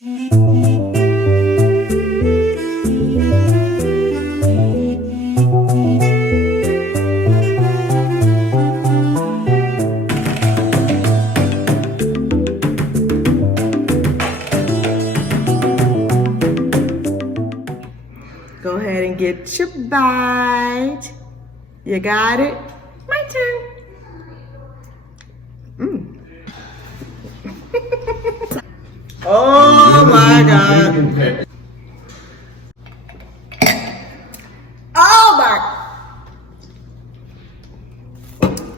Go ahead and get your bite. You got it? My turn. Oh my God. Oh my.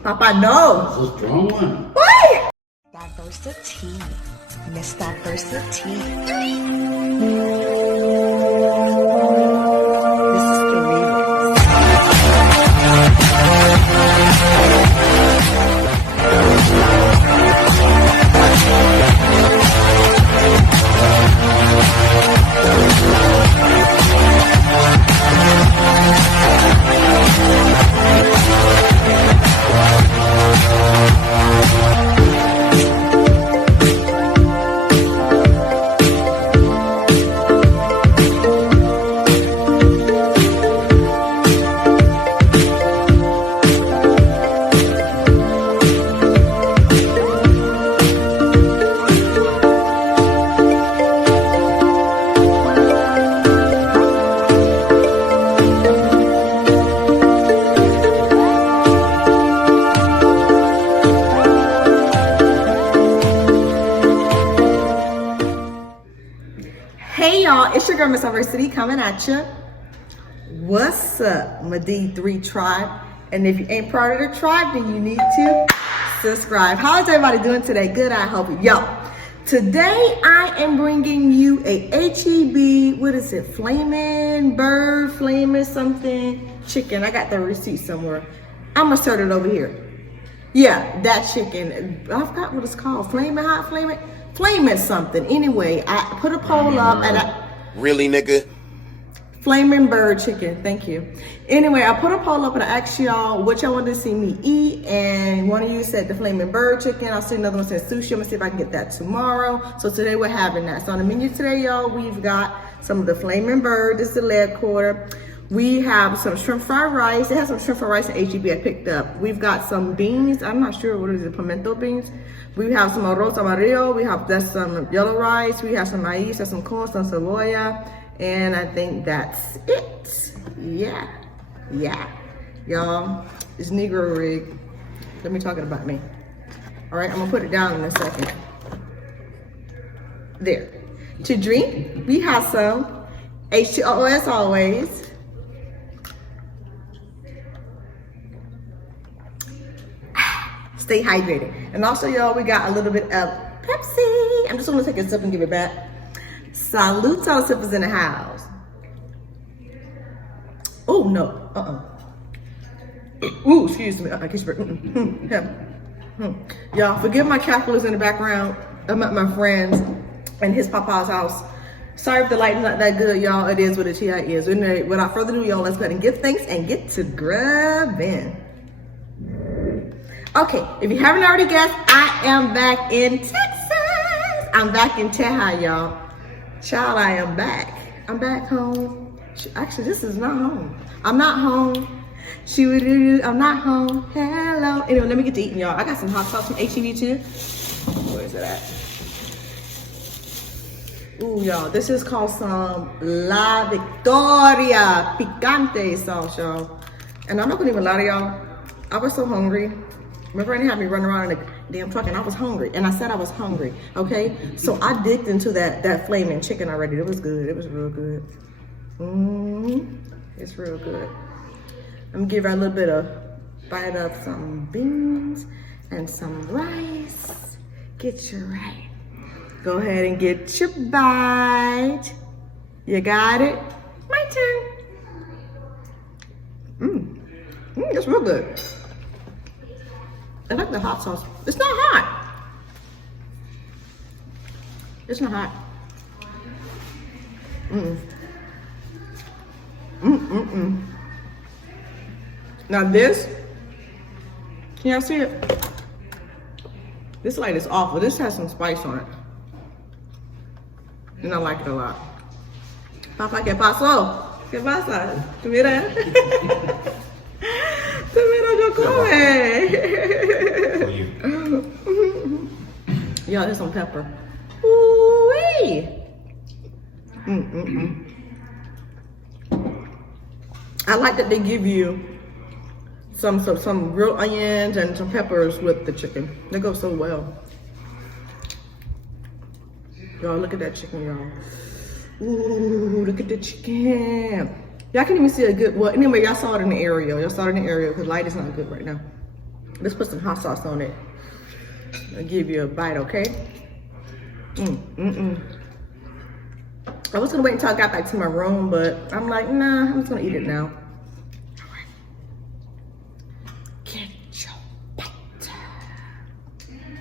Papa, no. That's a strong one. Why? Diversity. Miss Diversity. This is the remix. Hey y'all, it's your girl Miss Diversity coming at you. What's up, my D3 tribe? And if you ain't part of the tribe, then you need to subscribe. How is everybody doing today? Good, I hope. Yo, today I am bringing you a HEB, what is it? Flaming bird, flaming something chicken. I got the receipt somewhere. I'm gonna start it over here. Yeah, that chicken. I forgot what it's called. Flaming hot, flaming something. Anyway, I put a poll up and Really, nigga? Flaming bird chicken, thank you. Anyway, I put a poll up and I asked y'all what y'all wanted to see me eat, and one of you said the flaming bird chicken. I'll see another one said sushi. I'm gonna see if I can get that tomorrow. So today we're having that. So on the menu today, y'all, we've got some of the flaming bird. This is the leg quarter. We have some shrimp fried rice. They have some shrimp fried rice in HEB I picked up. We've got some beans. I'm not sure what is it, pimento beans. We have some arroz amarillo. That's some yellow rice. We have some maíz, that's some corn, some cebolla. And I think that's it. Yeah. Y'all, it's Negro rig. Let me talk about me. All right, I'm gonna put it down in a second. There. To drink, we have some H2O as always. Stay hydrated. And also, y'all, we got a little bit of Pepsi. I'm just gonna take a sip and give it back. Saluto sippers in the house. Oh no, Ooh, excuse me. Y'all, forgive my cackles in the background. I'm at my friend's and his papa's house. Sorry if the lighting's not that good, y'all. It is what it is. Anyway, without further ado, y'all, let's go ahead and give thanks and get to grubbing. Okay, if you haven't already guessed, I am back in Texas. I'm back in Tejas, y'all. Child, I am back. I'm back home. Actually, this is not home. I'm not home. I'm not home. Hello. Anyway, let me get to eating, y'all. I got some hot sauce from HEB too. Where is it at? Ooh, y'all, this is called some La Victoria Picante sauce, y'all. And I'm not gonna even lie to y'all. I was so hungry. My friend had me running around in a damn truck and I was hungry. And I said I was hungry, okay? So I dipped into that flaming chicken already. It was good, it was real good. It's real good. I'm gonna give her a little bit of bite of some beans and some rice. Get your right. Go ahead and get your bite. You got it? My turn. It's real good. I like the hot sauce. It's not hot. It's not hot. Now this, can y'all see it? This light is awful. This has some spice on it. And I like it a lot. Papá, ¿qué pasó? ¿Qué pasa? ¿Tú mira? ¿Tú mira yo come? Y'all, there's some pepper. Ooh-wee. I like that they give you some real onions and some peppers with the chicken. They go so well. Y'all, look at that chicken, y'all. Ooh, look at the chicken. Y'all can't even see a good, well, anyway, y'all saw it in the aerial. Y'all saw it in the aerial because light is not good right now. Let's put some hot sauce on it. I'll give you a bite, okay? I was gonna wait until I got back to my room, but I'm like, nah, I'm just gonna eat it now. All right. Get your butter.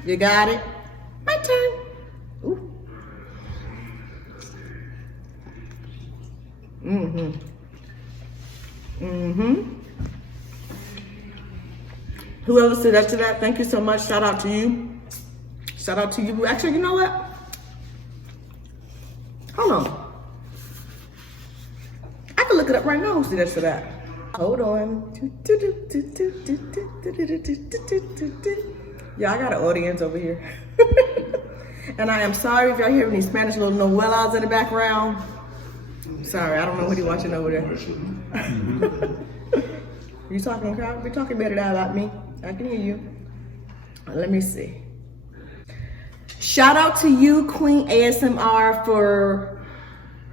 You got it? My turn. Ooh. Whoever said that to that, thank you so much. Shout out to you. Shout out to you. Actually, you know what? Hold on. I can look it up right now. Who said that to that? Hold on. Yeah, I got an audience over here. And I am sorry if y'all hear any Spanish little novellas in the background. Sorry, I don't know what you're watching over there. You talking crap? You're talking better now about me. I can hear you. Let me see. Shout out to you, Queen ASMR, for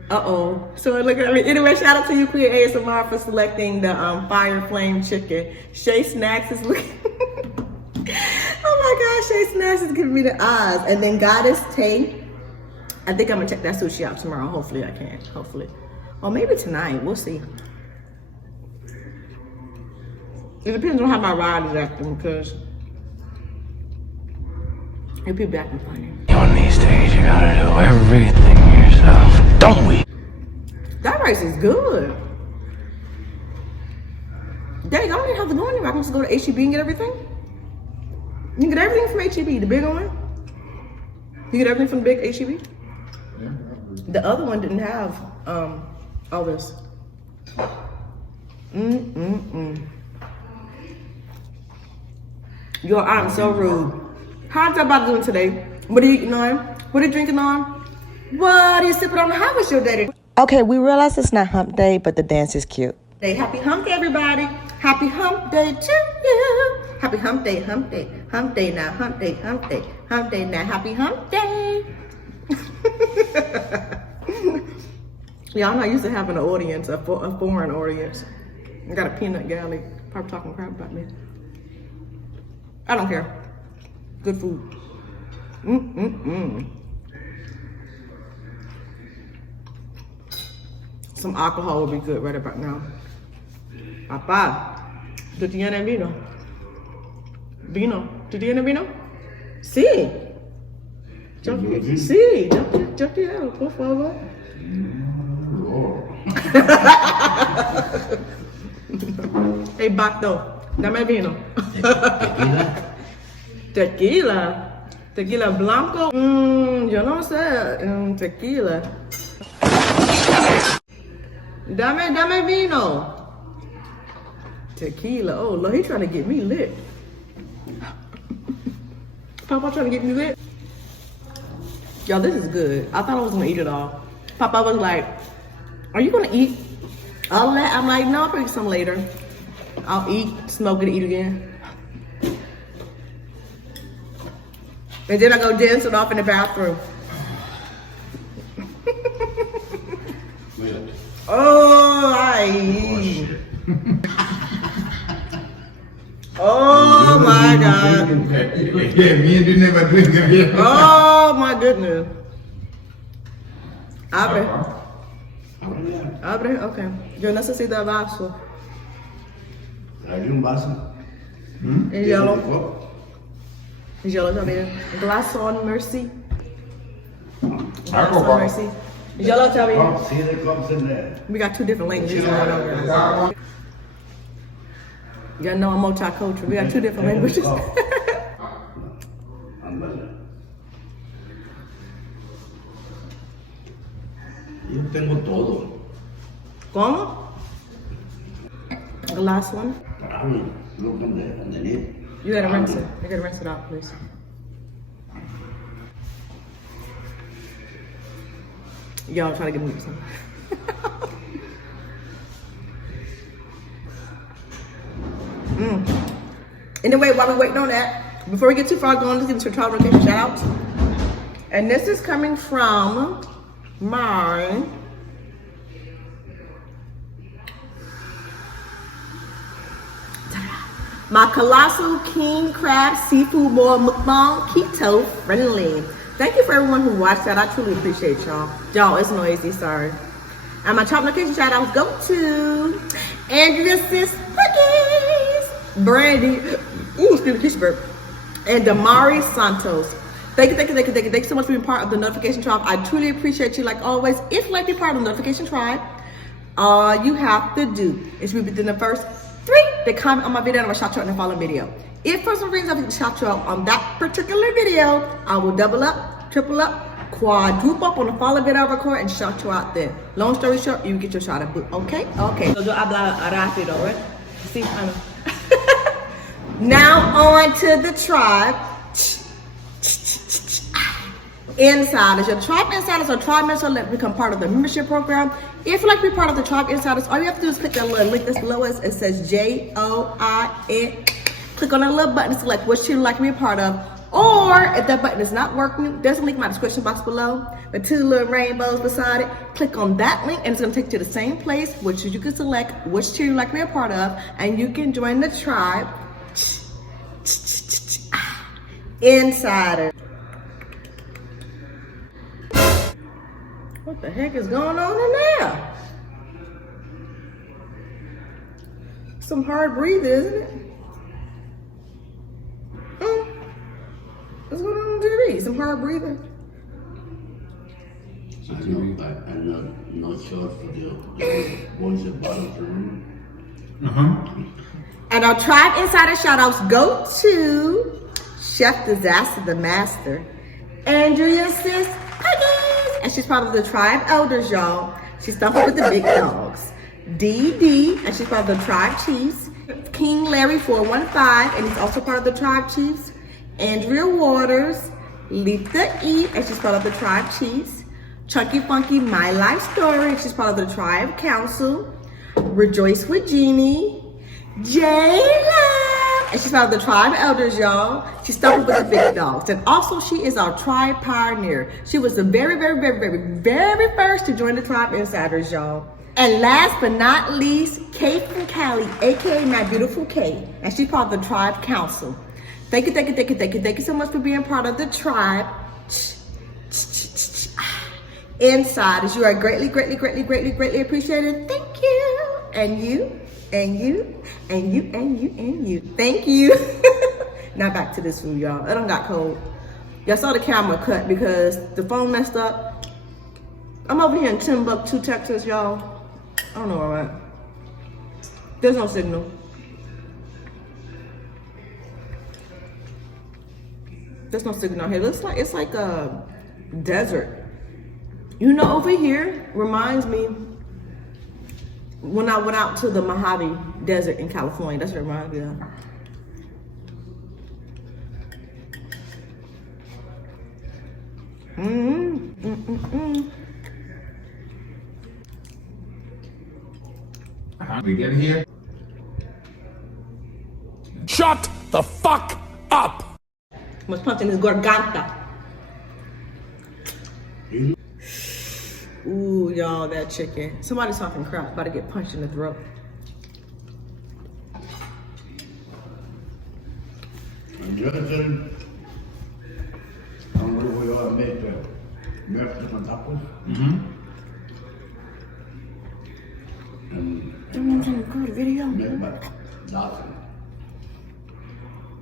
So look at me. Anyway, shout out to you, Queen ASMR, for selecting the Fire Flame chicken. Shay Snacks is looking. Oh my gosh, Shay Snacks is giving me the eyes. And then Goddess Tay. I think I'm gonna check that sushi out tomorrow. Hopefully I can. Hopefully. Or maybe tonight. We'll see. It depends on how my ride is acting because it'll be back and funny. On these days, you gotta do everything yourself, don't we? That rice is good. Dang, I don't even have to go anywhere. I can just go to HEB and get everything. You can get everything from HEB, the big one. You get everything from the big HEB? The other one didn't have all this. Yo, I'm so rude. How's everybody doing today? What are you eating on? What are you drinking on? What are you sipping on? How was your day? Okay, we realize it's not hump day, but the dance is cute. Happy hump day, everybody. Happy hump day to you. Happy hump day, hump day. Hump day now, hump day, hump day. Hump day now, happy hump day. Yeah, I'm not used to having an audience, a foreign audience. I got a peanut gallery, probably talking crap about me. I don't care. Good food. Some alcohol would be good right about now. Papá, ¿tú tienes vino? Vino. ¿Tú tienes vino? Sí. Sí, yo quiero, por favor. Hey, Bacto, dame vino. Tequila. Tequila blanco. Yo no sé. Tequila. Dame vino. Tequila. Oh, Lord, he trying to get me lit. Papa trying to get me lit. Y'all, this is good. I thought I was gonna eat it all. Papa was like, are you gonna eat all of that? I'm like, no, I'll probably eat some later. I'll eat, smoke it, eat again. And then I go dance it off in the bathroom. Oh, oh my God. Yeah, me and you never drink again. Oh my goodness. Abre, okay. Yo necesito vaso. ¿Hay un vaso? En hielo. En hielo también. Glass on mercy. Glass on mercy. Hielo también. See, there comes in there. We got two different languages going on here. Y'all know I'm multicultural. We got two different languages. Yo tengo todo. ¿Cómo? The last one. Claro, look underneath. You gotta rinse it. You gotta rinse it out, please. Y'all try to give me some. Anyway, while we're waiting on that, before we get too far, go on, let's get into travel location shout outs. And this is coming from my Colossal King Crab Seafood Boil Mukbang Keto Friendly. Thank you for everyone who watched that. I truly appreciate y'all. Y'all, it's noisy, sorry. And my travel location shout outs go to Andrea Sis Cookies, Brandy, excuse me, Kisha Burp, and Damari Santos. Thank you so much for being part of the notification tribe. I truly appreciate you like always. If you'd like to be part of the notification tribe, all you have to do is be within the first 3 that comment on my video and I'm gonna shout you out in the following video. If for some reason I can shout you out on that particular video, I will double up, triple up, quadruple up on the following video I record and shout you out there. Long story short, you get your shout out. Okay? Okay. So yo habla rápido, right? See, now on to the tribe. Insiders. Your tribe insiders or tribe members that become part of the membership program. If you'd like to be part of the tribe insiders, all you have to do is click that little link that's below us. It says JOIN. Click on that little button to select which tier you'd like to be a part of. Or if that button is not working, there's a link in my description box below. The 2 little rainbows beside it. Click on that link and it's gonna take you to the same place, which you can select which tier you'd like to be a part of, and you can join the tribe insider. What the heck is going on in there? Some hard breathing, isn't it? What's going on on TV? Some hard breathing. I'm not sure for the ones that bottom the room. And our tribe insider shout outs go to Chef Disaster the Master, Andrea Sis Cookies, and she's part of the tribe elders, y'all. She's stumped with the big dogs. DD, and she's part of the tribe chiefs. King Larry 415, and he's also part of the tribe chiefs. Andrea Waters, Letha E, and she's part of the tribe chiefs. Chunky Funky My Life Story, and she's part of the tribe council. Rejoice with Jeannie, Jayla, and she's part of the tribe elders, y'all. She's stumped with the big dogs, and also she is our tribe pioneer. She was the very first to join the tribe insiders, y'all. And last but not least, Kay from Cali, aka my beautiful Kay, and she's part of the tribe council. Thank you so much for being part of the tribe insiders. You are greatly appreciated. Thank you. And you. Thank you. Now back to this food, y'all. It done got cold. Y'all saw the camera cut because the phone messed up. I'm over here in Timbuktu, Texas, y'all. I don't know where I'm at. There's no signal. There's no signal out here. It's like a desert. You know, over here reminds me when I went out to the Mojave Desert in California. That's what it reminds me of. We get here. Shut the fuck up! Must punch in his garganta. Ooh, y'all, that chicken. Somebody's talking crap, about to get punched in the throat. And Jonathan, I don't know where you all make the Mexican tacos. And video. make about dozen.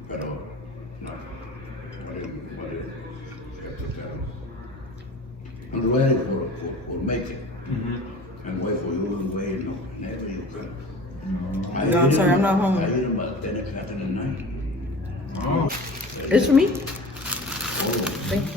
Pero, no. What is I'm ready for make it. And wait for you and wait, no, never you can. No, I'm sorry, I'm not home. I eat them about 10 o'clock at night. Oh. It's for me? Thank you.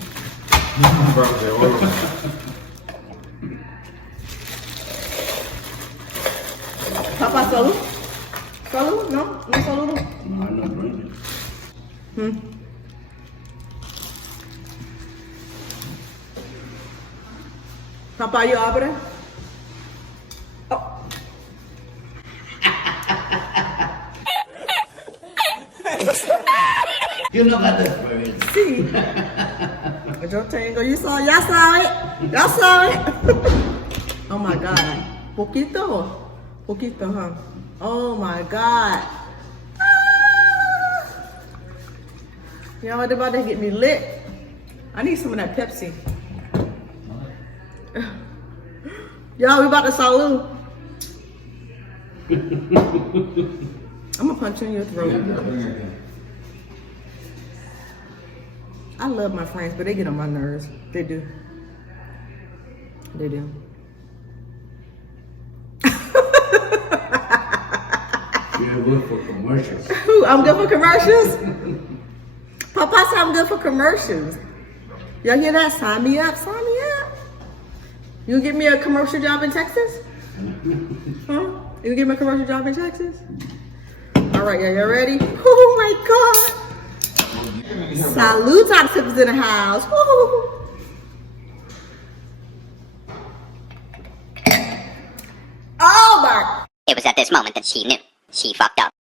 Papa, you over there? Oh. You know about the spirit. See. Yo tengo, y'all saw it? Y'all saw it? Oh my God. Poquito, huh? Oh my God. Y'all about to get me lit. I need some of that Pepsi. Y'all, we about to salute. I'm gonna punch you in your throat. I love my friends, but they get on my nerves. They do. They do. You're good for commercials. Who? I'm good for commercials? Papa said I'm good for commercials. Y'all hear that? Sign me up, sign me up. You give me a commercial job in Texas? Huh? You give me a commercial job in Texas? All right, y'all ready? Oh my God. Salute Toxics in the house. Woo. Oh my. It was at this moment that she knew. She fucked up.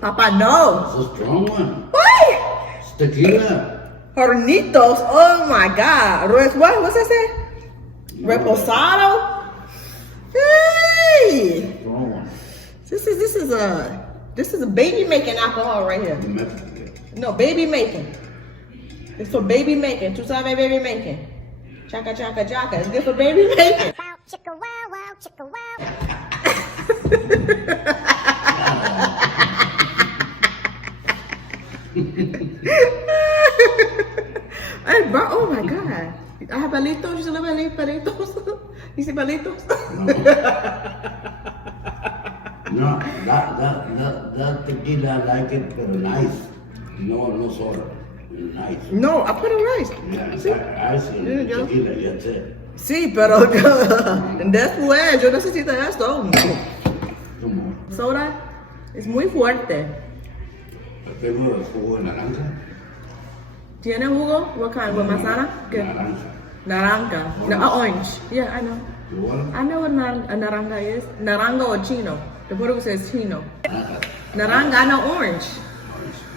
Papa, no. It's a strong one. What? It's tequila. Hornitos. Oh my God. What's that say? Reposado. Hey. Strong one. This is a baby making alcohol right here. The Mexican. No, baby making. It's for baby making. Tú sabes baby making. Chaka chaka chaka. It's good for baby making. Wow, chicka wow, wow, chicka wow. Hey, bro, oh my God. I have palitos. You should have palitos. You see palitos? No, that tequila I like it, but nice. No soda. Nice. No, I put in rice. Yeah, Sí. I see There you go. tequila, that's it. Sí, pero después yo necesito esto. Come on. Soda es muy fuerte. Tengo el jugo de naranja. ¿Tiene jugo? What kind? With manzana? ¿Qué? Naranja. Naranja. No, orange. Yeah, I know. You want I know what a naranja is. Naranja or chino. The Boricua says chino. naranja? Naranja, I know orange.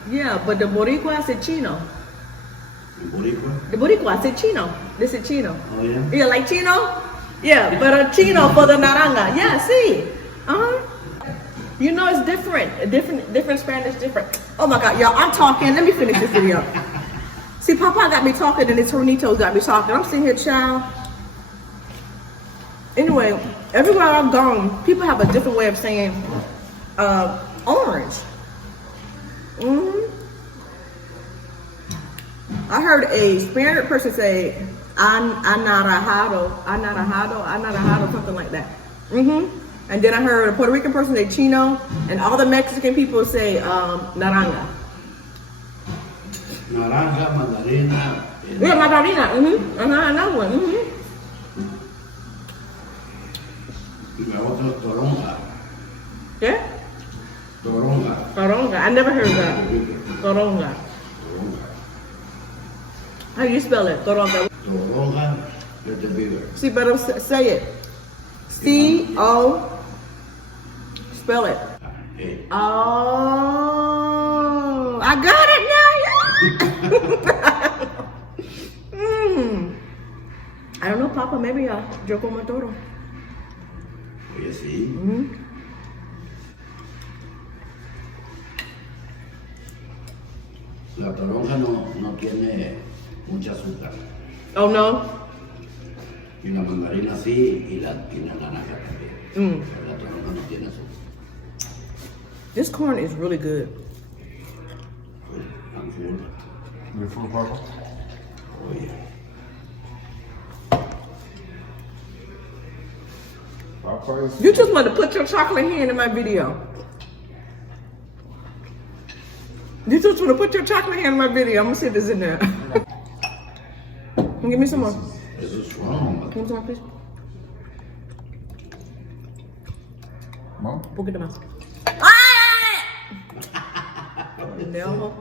Yeah, but the Boricua said chino. Boricua? The Boricua said chino. This is chino. Oh yeah? Yeah, like chino? Yeah, but a chino for the naranja. Yeah, see? Uh-huh. You know it's different. Different Spanish, different. Oh my God, y'all, I'm talking. Let me finish this video. See, Papa got me talking and the Tornitos got me talking. I'm sitting here, child. Anyway, everywhere I've gone, people have a different way of saying orange. I heard a Spanish person say anaranjado, something like that. And then I heard a Puerto Rican person say chino, and all the Mexican people say naranja. Naranja, mandarina. Yeah, mandarina. Another one. Y la otra es toronja. Yeah? Toronja. Toronga. I never heard that. Toronga. Toronja. How do you spell it? Toronga. Toronja is the bigger. See, better say it. C-O. Spell it. Hey. Oh, I got it now. I don't know, Papa. Maybe yo como toro. Oye, sí. La toronja no tiene mucha azúcar. Oh no. Y la mandarina sí, y la naranja también. Pero la toronja no tiene azúcar. This corn is really good. I'm full. You full, Papa? Oh yeah. Papa is You just want to put your chocolate hand in my video. You just want to put your chocolate hand in my video. I'm gonna see if it's in there. Give me some more. This is strong. Can you talk, please? Mom? Poquito más. No.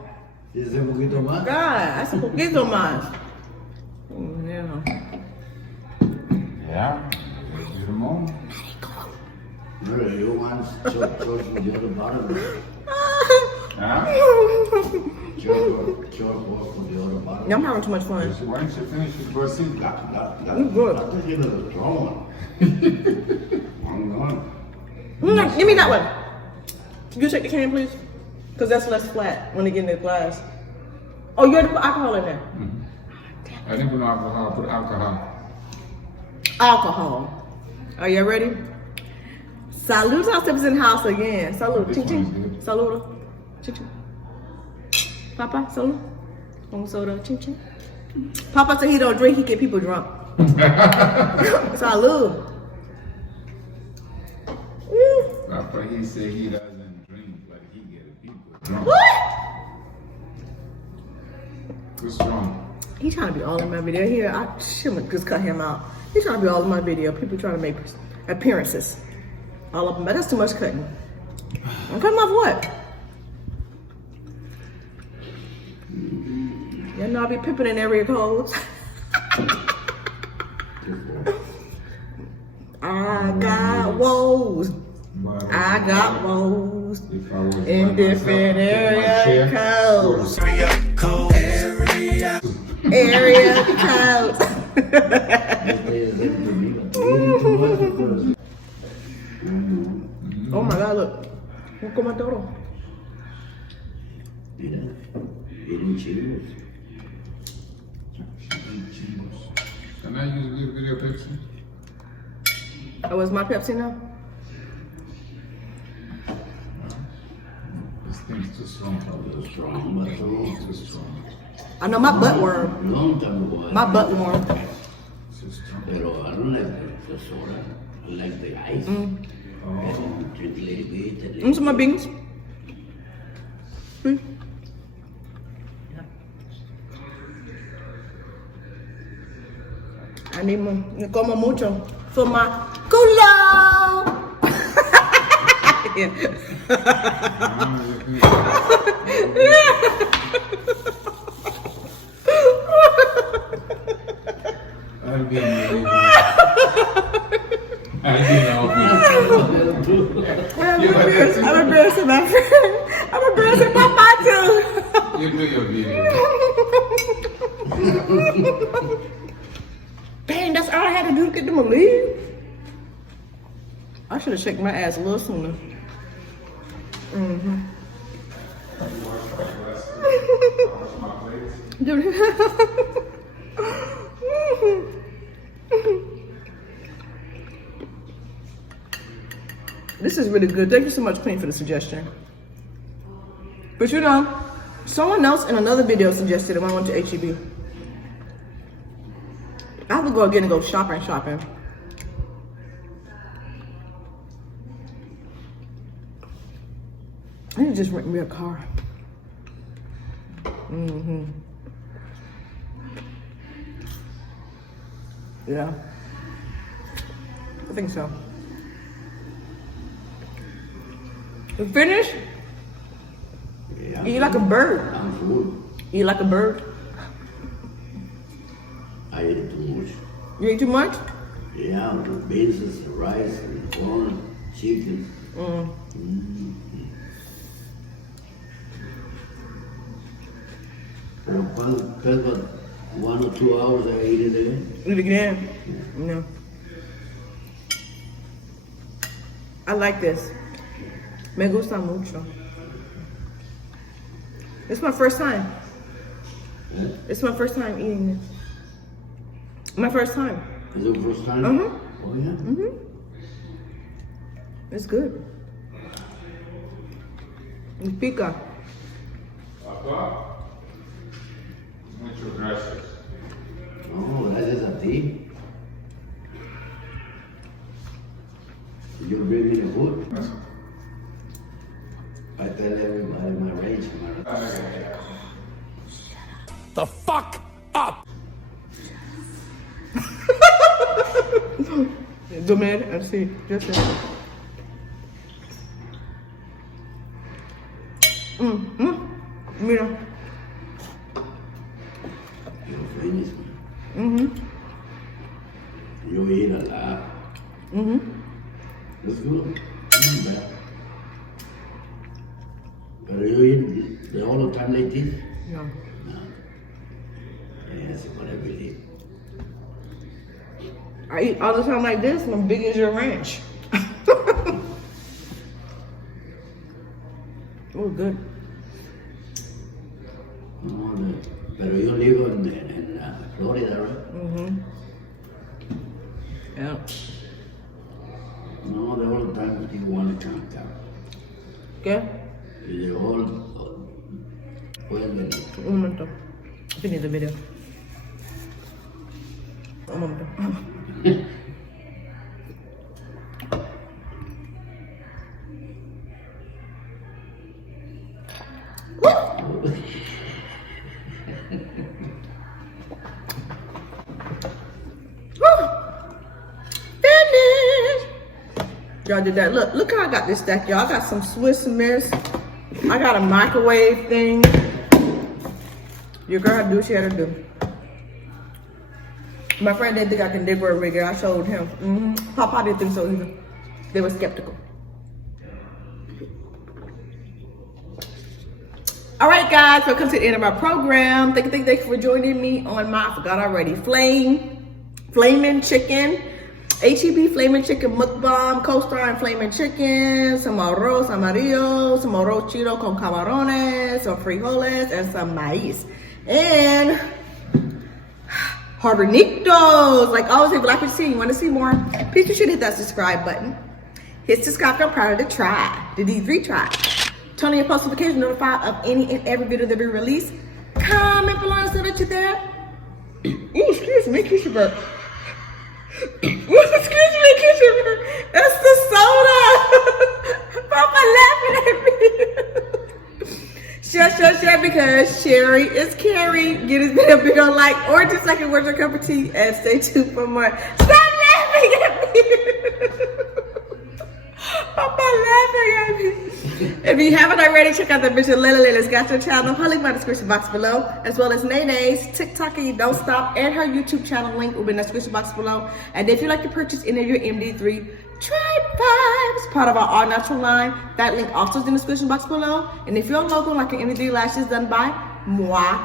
¿Ese poquito más? God, hace poquito más. Yeah. Yeah. Get him on. No, you want chop from the other bottom. Huh? Chop off from the other bottom. I'm having too much fun. Why don't you finish your first seat? It's good. That's the end of the strong one. I'm gone. Give me that one. You take the can, please? Because that's less flat when they get in the glass. Oh, you already put alcohol in there? I didn't put no alcohol, put alcohol. Alcohol. Are you ready? Salud, our steps in the house again. Salud. This Ching one is ching. good. Salud. Ching ching. Papa, salud. Con soda. Ching ching. Papa said he don't drink, he get people drunk. Salud. Papa, he said he doesn't drink, but he get people drunk. What? What's wrong? He trying to be all in my video. Here, I shouldn't just cut him out. He trying to be all in my video. People trying to make appearances. All of them, but that's too much cutting. I'm cutting off what? You know I be pimping in area codes. I got woes. I got woes If I was in by different myself, I'd area take my chair, codes. Area codes. Oh my God, look. Un comatoro. Mira, eating chingos. Can I use this video Pepsi? Oh, is my Pepsi now? This thing's too strong for me. Strong, but Too strong. I know my butt worm. long time ago. My butt worm. Too strong. Pero I don't like the soda. I like the ice. And drink a little bit. Some my beans. See? I need more. Yo como mucho for my culo. Yeah. I'll get him. I'll get him. I'm embarrassing my friend. I'm embarrassing Papa too. You do your video. Dang, that's all I had to do to get them to leave. I should have checked my ass a little sooner. This is really good. Thank you so much, Queen, for the suggestion. But you know, someone else in another video suggested it when I went to HEB. I have to go again and go shopping. I need to just rent me a car. Yeah. I think so. You finished? Yeah, Eat like a bird. I'm full. Eat like a bird. I ate too much. You ate too much? Yeah, the beans, the rice, the corn, chicken. Pero about 1 or 2 hours I eat it again. Eat again. No. I like this. Me gusta mucho. It's my first time. It's my first time eating this. My first time. Is it the first time? Uh-huh. Oh yeah? It's good. It's pica. Papa, muchas gracias. No, gracias a ti. You bring me the food. I tell everybody my range. The fuck up! Zoom in and see. Just in. You eat a lot. That's good. Bad. But you eat all the time like this? No. No. Yes, whatever you eat. I eat all the time like this, and I'm big as your ranch. Oh, good. No, but you live in Florida, right? Yeah. No, the whole time you want to come down. ¿Qué? The whole weather. Un momento. Finish the video. Un momento. Y'all did that. Look how I got this stack, y'all. I got some Swiss Miss. I got a microwave thing. Your girl had to do what she had to do. My friend didn't think I can decorate rig it. I showed him. Papa didn't think so either. They were skeptical. All right, guys, welcome to the end of my program. Thank you for joining me on my, I forgot already, Flaming Chicken, HEB Flaming Chicken Mukbang, co-starring Flaming Chicken, some arroz amarillo, some arroz chino con camarones, some frijoles, and some maíz. And Harbonitos. Like always, if you like what you see, you want to see more, please be sure to hit that subscribe button. Hit subscribe if you're proud of the try. The D3 try. Turn on your post notifications, notified of any and every video that we release. Comment below so that you're there. Ooh, excuse me, Keisha Burke. Excuse me, Keisha Burke. That's the soda. Papa laughing at me. Share, because Sherry is Carrie. Get his video big on like or just like a word your cup of tea and stay tuned for more. Stop laughing at me. Papa laughing at me. If you haven't already, check out the bitch LELE'S got your channel. Her link in the description box below, as well as NENE's TikTok and You Don't Stop, and her YouTube channel link will be in the description box below. And if you'd like to purchase any of your MD3 Tribe Vibes, part of our all natural line, that link also is in the description box below. And if you're a logo like an MD3 lashes done by moi,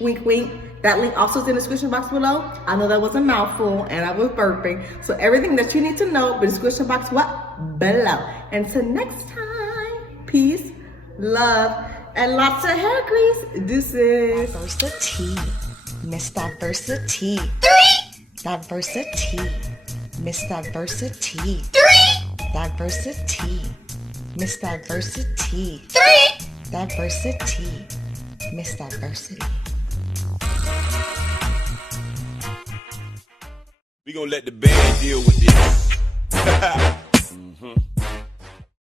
wink wink, that link also is in the description box below. I know that was a mouthful and I was burping. So everything that you need to know, but description box what? Below. Until next time, peace, love, and lots of hair grease. Deuces. Diversity. Miss Diversity. Diversity. Miss Diversity. Diversity. Miss Diversity. Diversity. Miss Diversity. We gonna let the band deal with this.